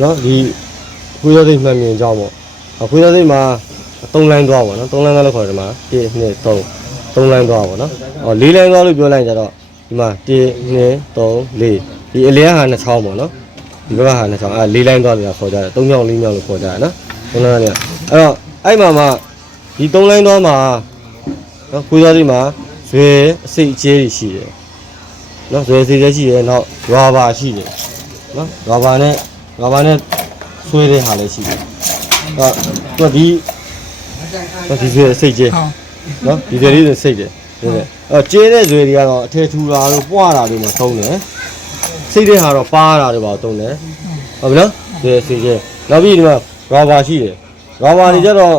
နော်ဒီခွေးရသိမှန်မြင်ကြောင်းပေါ့ခွေးရသိမှာ3လိုင်းသွားပေါ့နော်3လိုင်းသွားလို့ခေါ်တယ်ဒီမှာ1 2 3လိုင်းသွားပေါ့နော်4လိုင်းသွားလို့ပြောလိုက်ကြတော့ဒီမှာ1 2 3 4ဒီအလျက်ဟာ2ချောင်းပေါ့နော်ဒီဘက်ကဟာ2ချောင်း4လိုင်းသွားတယ်ခေါ်ကြတယ်3မြောက်4မြောက်လို့ခေါ်ကြတယ်နော်3လိုင်းเนี่ยအဲ့တော့အဲ့မှာမှဒီ3လိုင်းသွားမှာနော်ခွေးရသိမှာဇွဲအစိတ်အကျဲရှိတယ်နော်ဇွဲစိတ်ကျဲရှိတယ်နောက်ရာဘာရှိတယ်နော်ရာဘာနဲ့ဆွဲတဲ့ဟာလည်းရှိတယ်သူကဒီဇွဲစိတ်ကျဲနော်ဒီဇွဲလေးစိတ်တယ်ကျဲတဲ့ဇွဲတွေကတော့အထည်ထူတာတို့ပွားတာတို့မှာသုံးတယ်စိတ်တဲ့ဟာတော့ပါတာတို့ပါသုံးတယ်ဟုတ်ပြီနော်ဇွဲစိတ်ကျဲနောက်ပြီးဒီမှာရာဘာရှိတယ်ရာဘာတွေကျတော့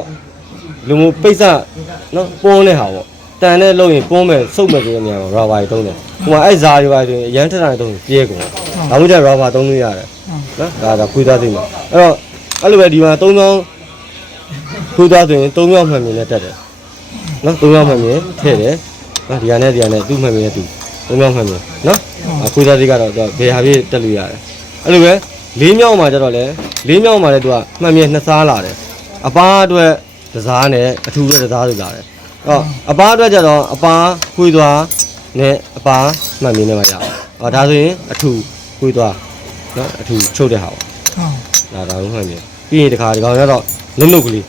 လူမျိုးပိတ်စနော်ပုံးတဲ့ဟာပေါ့တန်နဲ့လုံးရင်ပုံးမယ်စုပ်မယ်ဆိုတဲ့နေရာမှာရာဘာတွေသုံးတယ်ဟိုမှာအဲ့ဇာတွေပါဆိုရင်အရန်ထက်တာတွေသုံးရင်ပြဲကုန်ဒါမှမဟုတ်ရာဘာသုံးလို့ရတယ်နော်ဒါခွေးသားသိမှာအဲ့လိုပဲဒီမှာ3ချောင်းခွေးသားဆိုရင်3မြောက်မှန်မြင်နဲ့တက်တယ်နော်3မြောက်မှန်မြင်ထည့်တယ်နော်ဒီဟာနဲ့သူ့မှန်မြင်နဲ့သူ3မြောက်မှန်မြင်နော်ခွေးသားသိကတော့ဘယ်ဟာပြည့်တက်လို့ရတယ်အဲ့လိုပဲ4မြောက်မှာကျတော့လေ4မြောက်မှာလည်းသူကမှန်မြင်2စားလာတယ်အပားအတွက်တစားနဲ့အထူအတွက်တစားလို့လာတယ်အပားအတွက်ကျတော့အပားခွေးသွားနဲ့အပားမှန်မြင်နဲ့မှရအောင်ဒါဆိုရင်အထူခွေးသွားနော်အထူချုပ်တဲ့ဟာပေါ့ဒါမှန်မြင်ပြီးရင်ဒီကောင်ကျတော့လုံကလေး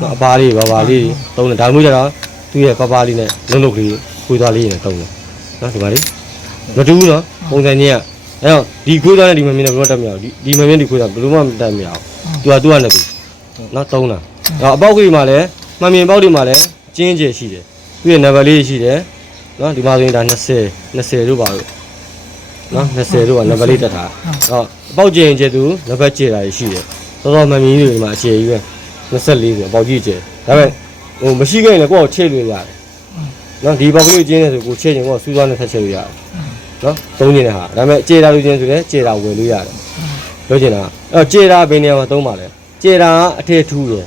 နော်အပားလေးဘာလေးတုံးတယ်ဒါမျိုးကျတော့သူ့ရဲ့ပပလေးနဲ့လုံကလေးခွေးသွားလေးနဲ့တုံးတယ်နော်ဒီပါလေးမတူဘူးနော်ပုံစံချင်းကအဲ့တော့ဒီခွေးသွားနဲ့ဒီမှန်မြင်နဲ့ဘယ်လိုတက်မရအောင်ဒီမှန်မြင်ဒီခွေးသွားဘယ်လိုမှမတက်မရအောင်သူကနဲ့သူနော်တုံးတာအပေါက်ကလေးမှာလည်းမှန်မြင်ပေါက်တွေမှာလည်းကျင်းကျရှိတယ်သူ့ရဲ့နံပါတ်လေးရှိတယ်နော်ဒီမှာဆိုရင်ဒါ20တို့ပါလို့နော်20တို့ကနံပါတ်လေးတက်တာအပေါက်ကျင်းကျသူနံပါတ်ကျတာရှိတယ်တော်တော်မှန်မြင်ကြီးတွေဒီမှာအခြေကြီးပဲ24ဆိုအပေါက်ကြီးကျဒါပေမဲ့ဟိုမရှိခဲ့ရင်လည်းကိုယ့်ကိုချိတ်လို့ရတယ်နော်ဒီပေါက်ကလေးကျင်းနေဆိုကိုချိတ်ရင်ကိုယ်စူးသွားနဲ့ထက်ချိတ်လို့ရတယ်နော်သုံးကျင်းတဲ့ဟာဒါပေမဲ့ကျေတာလို့ကျင်းဆိုလည်းကျေတာဝင်လို့ရတယ်ပြောချင်တာကျေတာဘယ်နေရာမှာသုံးပါလဲကျေတာကအထည်ထူးတယ်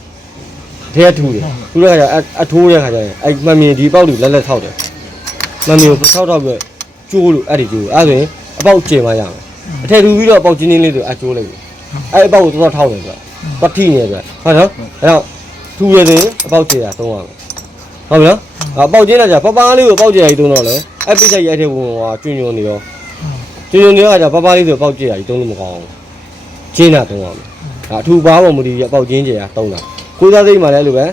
ထည့်ထူတယ်ထူတဲ့ခါကျအထိုးတဲ့ခါကျရင်အဲ့မှန်မြင်ဒီပေါက်တွေလက်ထောက်တယ်မှန်မြင်ကိုထောက်ပြီးကျိုးလို့အဲ့ဒီကျိုးအဲ့ဆိုရင်အပေါက်ကျင်မှရမယ်အထည်ထူပြီးတော့အပေါက်ကျင်းချင်းလေးတွေအကျိုးလိုက်ပြီအဲ့အပေါက်ကိုတော်တော်ထောက်တယ်ဆိုတော့ပတိနေဆိုဟုတ်နော်အဲ့တော့ထူရရင်အပေါက်ကျင်တာသုံးရမယ်ဟုတ်ပြီနော်အပေါက်ကျင်းတာကျပပလေးကိုအပေါက်ကျင်တာကြီးသုံးတော့လေအဲ့ပိတ်ချက်ရဲ့အထည်ဝင်ဟိုကျွညွန်နေရောကကျပပလေးဆိုအပေါက်ကျင်တာကြီးသုံးလို့မကောင်းဘူးကျင်းတာသုံးရမယ်ဒါအထူပါပေါ်မူဒီအပေါက်ကျင်းကျင်တာသုံးတာကိုသားသိမ်းမှာလည်းအဲ့လိုပဲ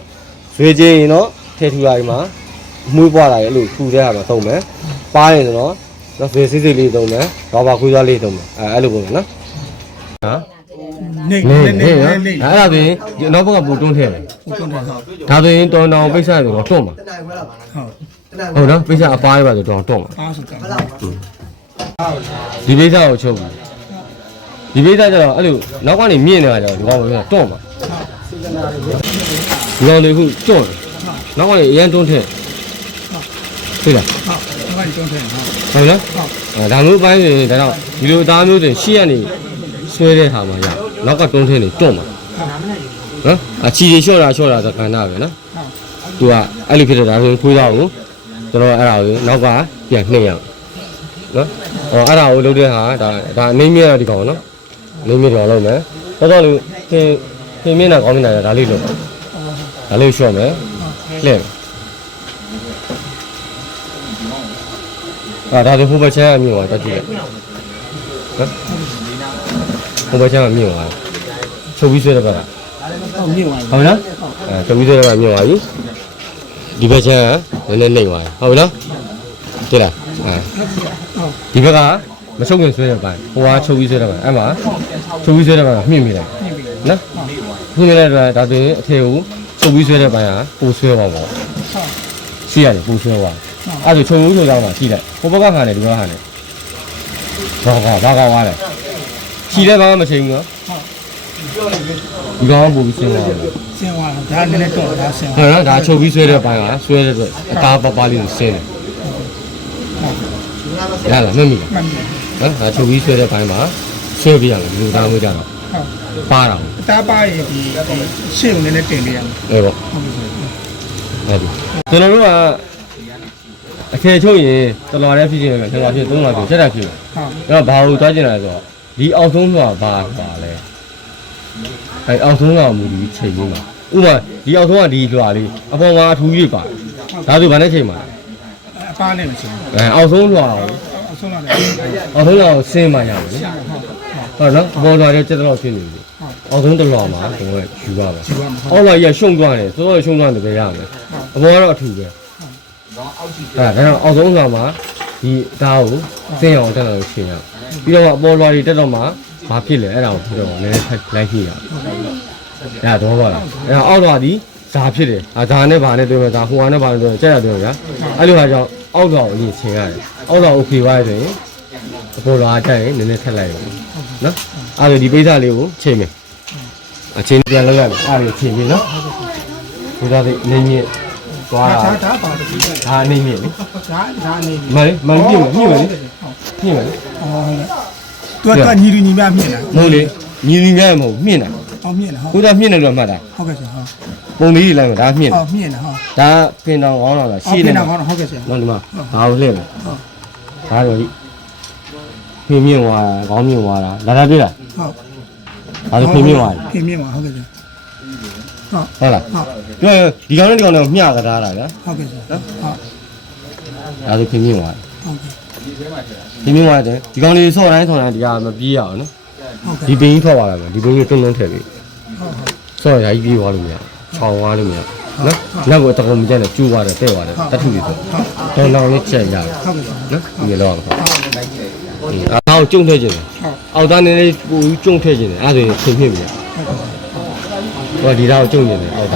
ဇွေချင်းရင်တော့ထဲထူလာဒီမှာမွေးပွားလာတယ်အဲ့လိုထူတဲ့ဟာတော့သုံးမယ်ပါရင်ဆိုတော့ဇွေစစ်လေးသုံးမယ်ဘာဘာခွေးသားလေးသုံးမယ်အဲ့လိုပုံနော်ဟာနေအဲ့ဒါဆိုရင်ဒီနောက်ဘက်ကပူတွန်းထဲတယ်ဒါဆိုရင်တော်တောင်ပိတ်ဆက်ဆိုတော့တွန့်မှာဟုတ်နော်ပိတ်ဆက်အပားရပါဆိုတော့တွန့်မှာဒီပိတ်ဆက်ကိုချုပ်ဒီပိတ်ဆက်ကျတော့အဲ့လိုနောက်ကနေမြင့်နေတာကျတော့ဒီကောင်ကတွန့်မှာဒီကောင်လေးခုတွန့်နောက်ကနေအရန်တွန်းထည့်သိလားဟုတ်ကဲ့တွန်းထည့်ဟုတ်လားဒါမျိုးပိုင်းဆိုရင်ဒါတော့ဒီလိုသားမျိုးဆိုရင်ရှေ့ကနေဆွဲတဲ့ဟာမှာရနောက်ကတွန်းထည့်နေတွန့်မှာနော်အချီတွေလျှော့တာသက္ကန္နာပဲနော်သူကအဲ့လိုဖြစ်တဲ့ဒါဆိုရင်ခွေးသားကိုကျွန်တော်အဲ့ဒါကိုနောက်ကပြန်နှိမ့်ရအောင်နော်အဲ့ဒါကိုလုပ်တဲ့ဟာဒါအနှိမ့်မြရဒီကောင်နော်အနှိမ့်မြတော်လုပ်မယ်တော်လူသင်မျက်နှာကောင်းနေတာဒါလေးလုပ်ဒါလေးရှော့မယ်လှည့်ဒါဆိုဟိုဘက်ချမ်းအမြင့်သွားတက်ကြည့်နော်ဟိုဘက်ချမ်းအမြင့်သွားချုပ်ပြီးဆွဲတဲ့ဘက်ကမြင့်သွားဟုတ်လားချုပ်ပြီးဆွဲတဲ့ဘက်ကမြင့်သွားပြီဒီဘက်ချမ်းကနည်းနည်းနှိမ့်သွားဟုတ်ပြီနော်တွေ့လားဒီဘက်ကမချုပ်ခင်ဆွဲတဲ့ဘက်ဟိုကချုပ်ပြီးဆွဲတဲ့ဘက်အဲ့မှာချုပ်ပြီးဆွဲတဲ့ဘက်ကမြင့်မိတယ်နော်ခုရတဲ့အတွက်ဒါဆိုရင်အထည်ကိုချုပ်ပြီးဆွဲတဲ့ပိုင်းကပူဆွဲပါပေါ့ရှိရတယ်ပူဆွဲပါအဲ့ဒါချုပ်လို့ဆိုတော့ရှိလိုက်ဟိုဘက်ကဟာနဲ့ဒီဘက်ကဟာနဲ့ဘာကောင်းသွားလဲရှိတဲ့ဘာမှမချိန်ဘူးနော်ဒီကောင်ပူပြီးဆင်းသွားတယ်ဆင်းသွားတာဒါနည်းနည်းတော့ဒါဆင်းဟုတ်နော်ဒါချုပ်ပြီးဆွဲတဲ့ပိုင်းကဆွဲတဲ့အတွက်အသားပပလေးကိုဆင်းတယ်ရလားမမိလားနော်ဒါချုပ်ပြီးဆွဲတဲ့ပိုင်းမှာဆွဲပြရမယ်ဒီလိုသားမျိုးကြတော့ပါတာအသားပါရင်ဒီရှေ့ကိုလည်းတင်ပေးရမယ်အေးပေါ့ဟုတ်ပြီကျွန်တော်တို့ကအထည်ချုပ်ရင်တော်တော်လေးဖြစ်နေတယ်ကျွန်တော်ဖြစ်3လဖြစ်ချက်တာဖြစ်တယ်ဟုတ်အဲ့တော့ဘာလို့တွားကျင်လာလဲဆိုတော့ ဒီအောက်ဆုံးလွှာပါလဲအဲအောက်ဆုံးလွှာမူဒီချိန်ကြီးမှာဥပမာဒီအောက်ဆုံးကဒီလွှာလေးအပေါ်မှာအထူးကြီးပါဒါဆိုဗာနဲ့ချိန်မှာ အပားနဲ့မချင်း အောက်ဆုံးလွှာကို အဆုံးလာတယ် အောက်ဆုံးလွှာကိုဆင်းမှရမယ်လေဟုတ်နော်အပေါ်လွှာလေးတက်တော့ဖြစ်နေပြီအောက်ဆုံးတစ်လွှာမှာကျွန်တော်ယူပါမယ်အောက်လွှာကြီးရှုံသွားတယ်စောစောရှုံသွားတယ်ပဲရမယ်အပေါ်ကတော့အထူးပဲဒါတော့အောက်ဆုံးလွှာမှာဒီဒါကိုဆင်းအောင်တက်တော့ချိန်ရပြီးတော့အပေါ်လွှာကြီးတက်တော့မှဘာဖြစ်လဲအဲ့ဒါကိုပြီးတော့လည်းလိုက်ကြည့်ရအဲ့တော့ပါလားအဲ့အောက်လွှာဒီဇာဖြစ်တယ်ဇာနဲ့ဘာနဲ့တွေ့မှာဇာဟိုဟာနဲ့ဘာနဲ့တွေ့ကြက်ရတွေ့ဗျာအဲ့လိုဟာကြောင့်အောက်လွှာကိုအရင်ချိန်ရတယ်အောက်လွှာ okay ပါဆိုရင်အပေါ်လွှာတက်ရင်နည်းနည်းထက်လိုက်ရအောင်နော်အဲ့ဒါဒီပိဿလေးကိုချိန်မယ်အချိန်ပြန်လောက်ရတယ်အဲ့ဒါချိန်ပြီနော်ဒီသားလေးနေမြင့်သွားတာဒါပါတည်းဒါနေမြင့်လေဒါအနေမလေးမမြင့်မြင့်လေမြင့်လေဟုတ်ကဲ့သူကညီလူညီမမြင်တာ မဟုတ်လေညီညီငယ်မဟုတ်မြင့်တာ ဟုတ်မြင်တာဟုတ် ကိုသားမြင့်တယ်လို့မှတ်တာ ဟုတ်ကဲ့ဆရာဟုတ် ပုံလေးကြီးလိုက်မှာဒါမြင့် ဟုတ်မြင်တာဟုတ် ဒါပင်တော်ကောင်းတော့ရှေ့နေ ဟုတ်ကဲ့ဆရာ နော်ဒီမှာဘာလို့လှည့်လဲဒါတော့ဖြင်းမြင့်သွားတာခေါင်းမြင့်သွားတာလာတွေ့လား ဟုတ် ဒါဆိုဖြင်းမြင့်သွားတယ် ပြင်းမြင်ပါဟုတ်ကဲ့ဆရာဟုတ်ဟုတ်လား ဟုတ် ပြောရင်ဒီကောင်နဲ့ဒီကောင်နဲ့မျှကထားတာဗျာ ဟုတ်ကဲ့ဆရာဟုတ် ဒါဆိုဖြင်းမြင့်သွားတယ် ဟုတ်ကဲ့ ဖြင်းမြင့်သွားတယ်ဒီကောင်လေးဆော့တိုင်းဆော့တိုင်းဒီကမပြေးရအောင်နော် ဟုတ်ကဲ့ ဒီပင်ကြီးထွက်သွားတာဗျာဒီပင်ကြီးတွန်းတွန်းထည့်ပြီ ဟုတ်ဟုတ် ဆော့ရကြီးပြေးသွားလို့မရချောင်းသွားလို့မရနော်လက်ကိုတကုံမကျက်နဲ့ကျူးသွားတယ်တဲ့သွားတယ်တတ်ထူပြီဆိုတော့နောက်လေးချက်ရတယ် ဟုတ်ကဲ့ဆရာ နော်ဒီလိုတော့ဟုတ်အောက်ကျုံထည့်ခြင်းအောက်သားနည်းနည်းပူကျုံထည့်ခြင်းအဲ့ဒါဆိုရင်ဆင်ဖြစ်ပြီဟောဒီတော့ကျုံနေတယ်အောက်